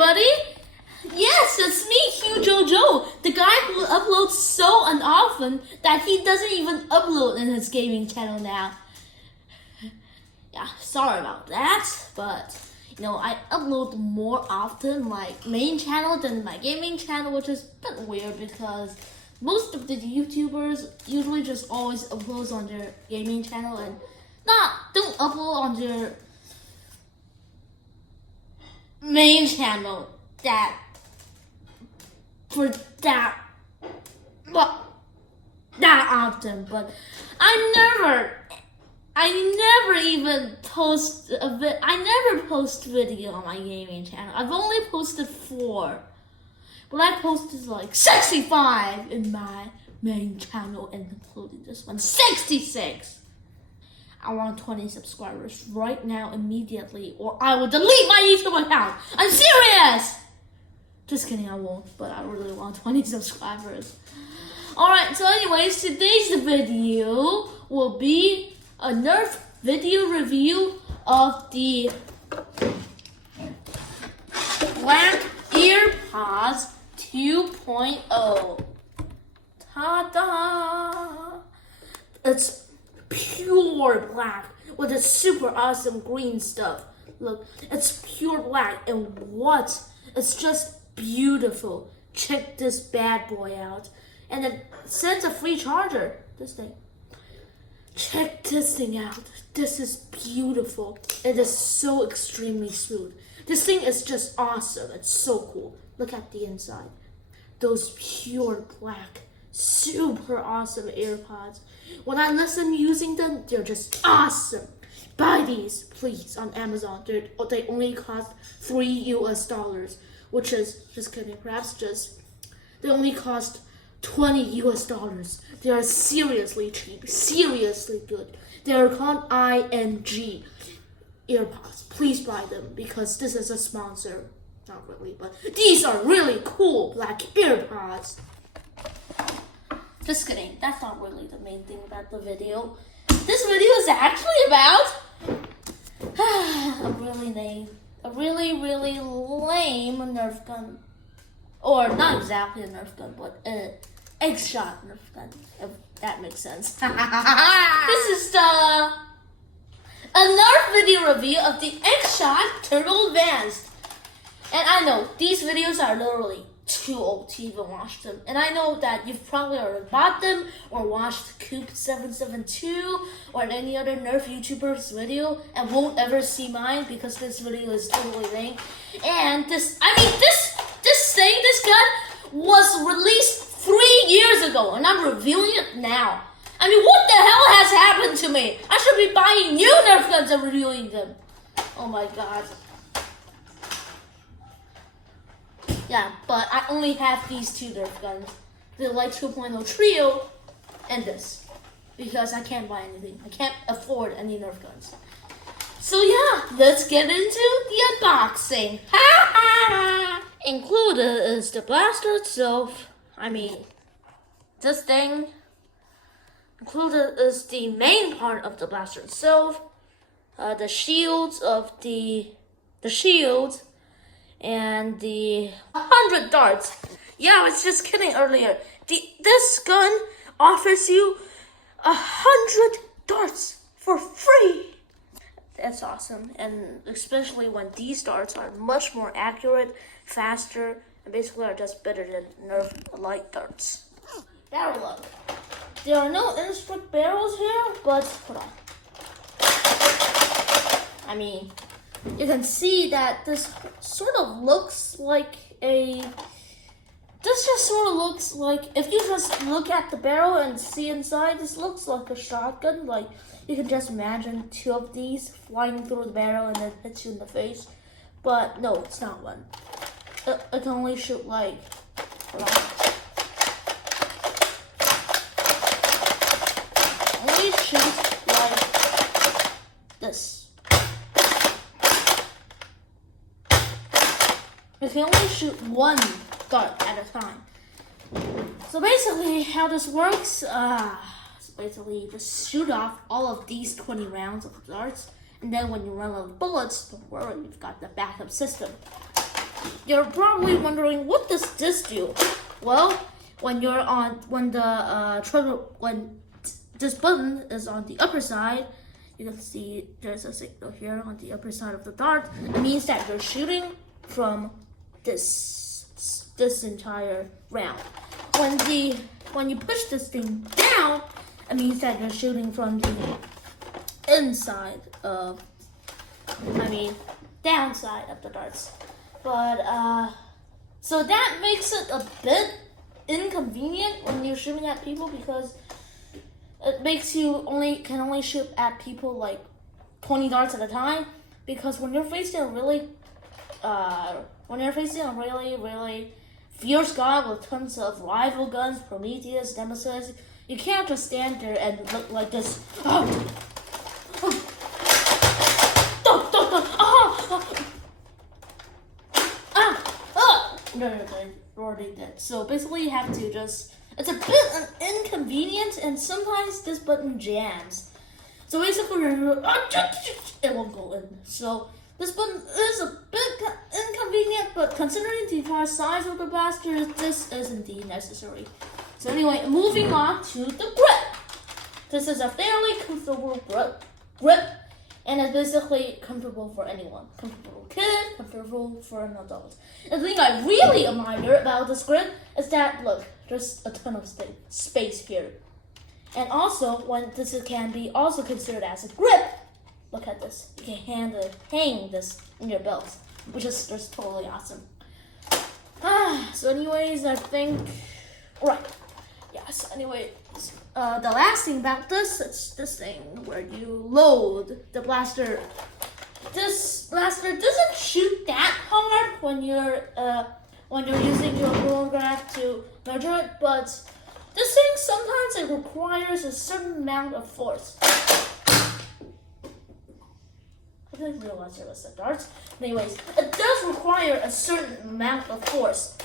everybody! Yes, it's me, Hugh Jojo, the guy who uploads so often that he doesn't even upload in his gaming channel now. Yeah, sorry about that, but I upload more often my main channel than my gaming channel, which is a bit weird because most of the YouTubers usually just always upload on their gaming channel and don't upload on their main channel that often. But I never even post I never post video on my gaming channel. I've only posted 4, but I posted like 65 in my main channel, and including this one, 66. I want 20 subscribers right now, immediately, or I will delete my YouTube account. I'm serious! Just kidding, I won't, but I really want 20 subscribers. Alright, so anyways, today's video will be a Nerf video review of the Black EarPods 2.0. Ta-da! It's pure black with a super awesome green stuff. Look, it's pure black, and what? It's just beautiful. Check this bad boy out. And it sends a free charger. This thing. Check this thing out. This is beautiful. It is so extremely smooth. This thing is just awesome. It's so cool. Look at the inside. Those pure black, super awesome AirPods. When I listen using them, they're just awesome. Buy these, please, on Amazon. They only cost $3 US, which is, just kidding, perhaps they only cost $20 US. They are seriously cheap, seriously good. They are called ING AirPods. Please buy them because this is a sponsor. Not really, but these are really cool black AirPods. Just kidding, that's not really the main thing about the video. This video is actually about a really lame Nerf gun. Or not exactly a Nerf gun, but an egg-shot Nerf gun, if that makes sense. This is a Nerf video review of the egg-shot Turtle Advanced. And I know, these videos are literally too old to even watch them. And I know that you've probably already bought them or watched Coop772 or any other Nerf YouTuber's video and won't ever see mine because this video is totally lame. And this gun was released 3 years ago and I'm reviewing it now. I mean, what the hell has happened to me? I should be buying new Nerf guns and reviewing them. Oh my god. Yeah, but I only have these 2 Nerf guns. The Light 2.0 Trio and this. Because I can't buy anything. I can't afford any Nerf guns. So yeah, let's get into the unboxing. Included is the blaster itself. I mean, this thing. Included is the main part of the blaster itself. The shields of the shield. And the 100 darts. Yeah, I was just kidding earlier. This gun offers you 100 darts for free. That's awesome, and especially when these darts are much more accurate, faster, and basically are just better than Nerf light darts. Barrel lock. There are no instruct barrels here, but hold on. I mean, you can see that this sort of looks like if you just look at the barrel and see inside, this looks like a shotgun. Like, you can just imagine 2 of these flying through the barrel and then hits you in the face. But no, it's not one. It can only shoot like, hold on. Only shoot like this. You can only shoot 1 dart at a time. So basically, how this works, basically you just shoot off all of these 20 rounds of darts, and then when you run out of bullets, don't worry, you've got the backup system. you're probably wondering, what does this do? Well, when this button is on the upper side, you can see there's a signal here on the upper side of the dart. It means that you're shooting from this entire round. When you push this thing down, it means that you're shooting from the inside of, downside of the darts. But so that makes it a bit inconvenient when you're shooting at people, because it makes you can only shoot at people like 20 darts at a time. Because when you're facing a really fierce guy with tons of rival guns, Prometheus, Nemesis, you can't just stand there and look like this. No, already did. So basically you have to just, it's a bit inconvenient, and sometimes this button jams. So basically it won't go in. So this button is a bit inconvenient, but considering the entire size of the blaster, this is indeed necessary. So anyway, moving on to the grip. This is a fairly comfortable grip, and it's basically comfortable for anyone. Comfortable kid, comfortable for an adult. And the thing I really admire about this grip is that, look, there's a ton of space here. And also, when this can be also considered as a grip, look at this. You can hang this in your belt, which is just totally awesome. So anyways, I think, right. Yeah, so anyway, the last thing about this, it's this thing where you load the blaster. This blaster doesn't shoot that hard when you're using your chronograph to measure it, but this thing sometimes it requires a certain amount of force. I didn't realize there was a dart. Anyways, it does require a certain amount of force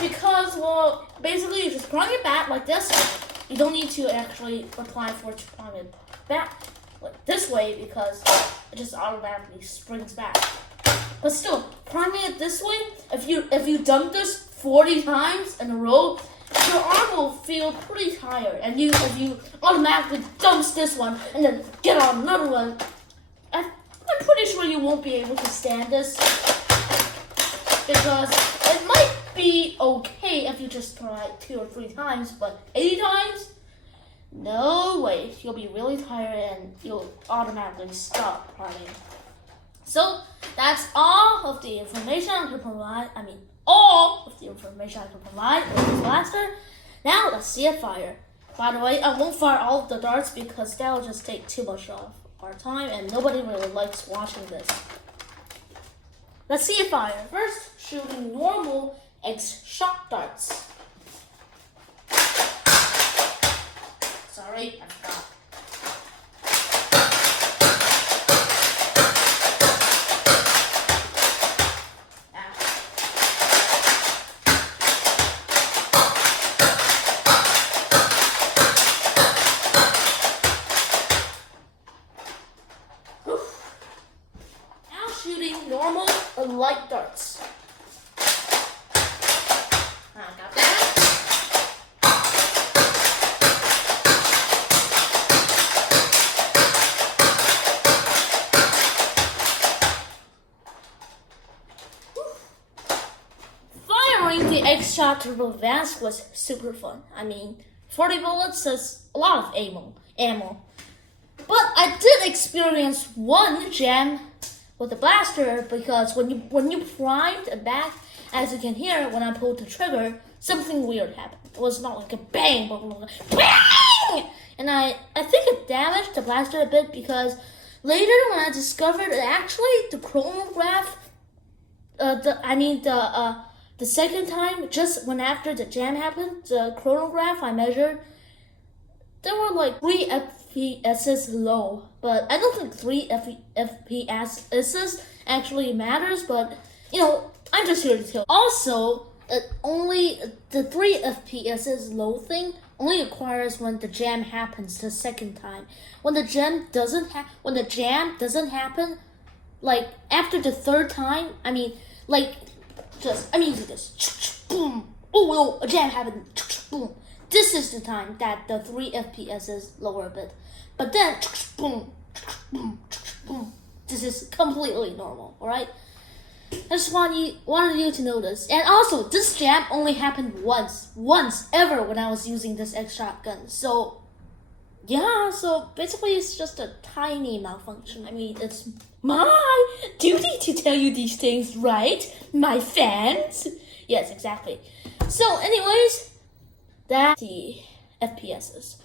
because, well, basically you just prime it back like this. You don't need to actually apply force to prime it back like this way because it just automatically springs back. But still, priming it this way, if you dunk this 40 times in a row, your arm will feel pretty tired. And if you automatically dumps this one and then get on another one, I'm pretty sure you won't be able to stand this, because it might be okay if you just try it 2 or 3 times, but 80 times? No way. You'll be really tired and you'll automatically stop priming. So that's all of the information I can provide. All of the information I can provide with this blaster. Now let's see it fire. By the way, I won't fire all of the darts because that will just take too much of our time and nobody really likes watching this. Let's see it fire. First, shooting normal X-shot darts. Sorry, I forgot. Shooting normal or light darts. Got that. Firing the X-Shot Turbo Advance was super fun. 40 bullets is a lot of ammo. But I did experience one jam with the blaster because when you primed it back, as you can hear when I pulled the trigger, something weird happened. It was not like a bang, but like a bang! And I think it damaged the blaster a bit because later when I discovered it actually the chronograph, the second time, just when after the jam happened, the chronograph I measured, there were like 3 FPSs low, but I don't think 3 FPSs actually matters, but I'm just here to tell. Also, only the 3 FPSs low thing only occurs when the jam happens the second time. When the jam doesn't happen, like after the third time, I'm using this. Boom. Oh no, a jam happened. Boom. This is the time that the 3 FPS is lower a bit. But then, boom, boom, boom. This is completely normal, alright? I just wanted you to know this. And also, this jam only happened once ever when I was using this X shotgun. So, yeah, so basically it's just a tiny malfunction. I mean, it's my duty to tell you these things, right? My fans? Yes, exactly. So, anyways, that's the FPSs.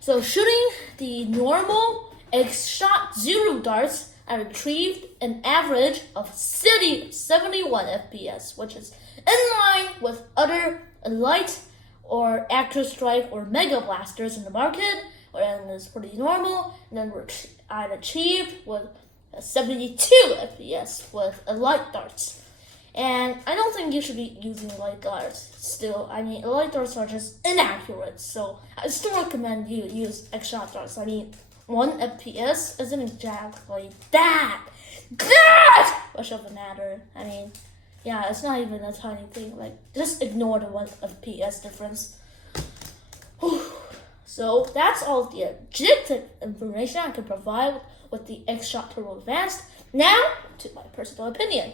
So, shooting the normal X-shot Zuru darts, I retrieved an average of 71 FPS, which is in line with other light or Actor Strike or Mega Blasters in the market, and it's pretty normal. And then I achieved with 72 FPS with light darts. And I don't think you should be using light darts still. I mean, light darts are just inaccurate, so I still recommend you use X-shot darts. I mean, 1 FPS isn't exactly that much of a matter. I mean, yeah, it's not even a tiny thing. Like, just ignore the 1 FPS difference. So that's all the objective information I can provide with the X-shot Turbo Advanced. Now, to my personal opinion.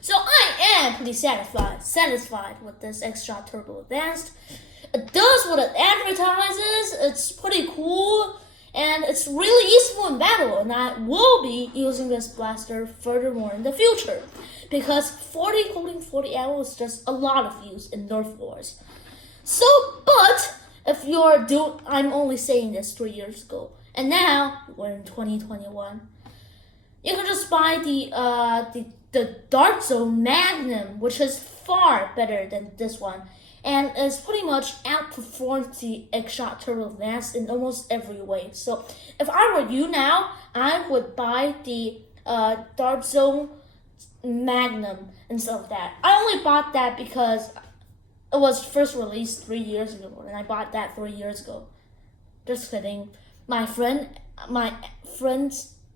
So I am pretty satisfied with this X-shot Turbo Advanced. It does what it advertises. It's pretty cool. And it's really useful in battle, and I will be using this blaster furthermore in the future, because 40 holding 40 ammo is just a lot of use in Nerf wars. So, but if I'm only saying this 3 years ago, and now we're in 2021. You can just buy the Dart Zone Magnum, which is far better than this one. And it's pretty much outperformed the X-shot Turbo Advanced in almost every way. So if I were you now, I would buy the Dart Zone Magnum instead of that. I only bought that because it was first released 3 years ago, and I bought that 3 years ago. Just kidding. My friend's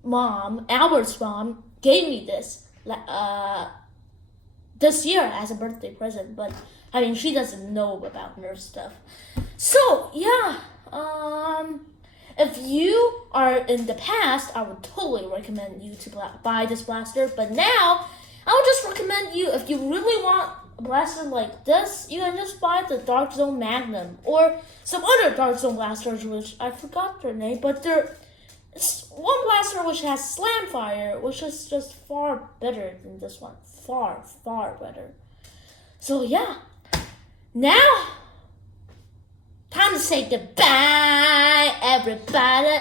mom, Albert's mom, gave me this year as a birthday present, but I mean, she doesn't know about Nerf stuff. So, yeah, if you are in the past, I would totally recommend you to buy this blaster. But now, I would just recommend you, if you really want a blaster like this, you can just buy the Dark Zone Magnum or some other Dark Zone blasters, which I forgot their name, but it's one blaster which has slam fire, which is just far better than this one. Far, far better. So, yeah. Now, time to say goodbye, everybody.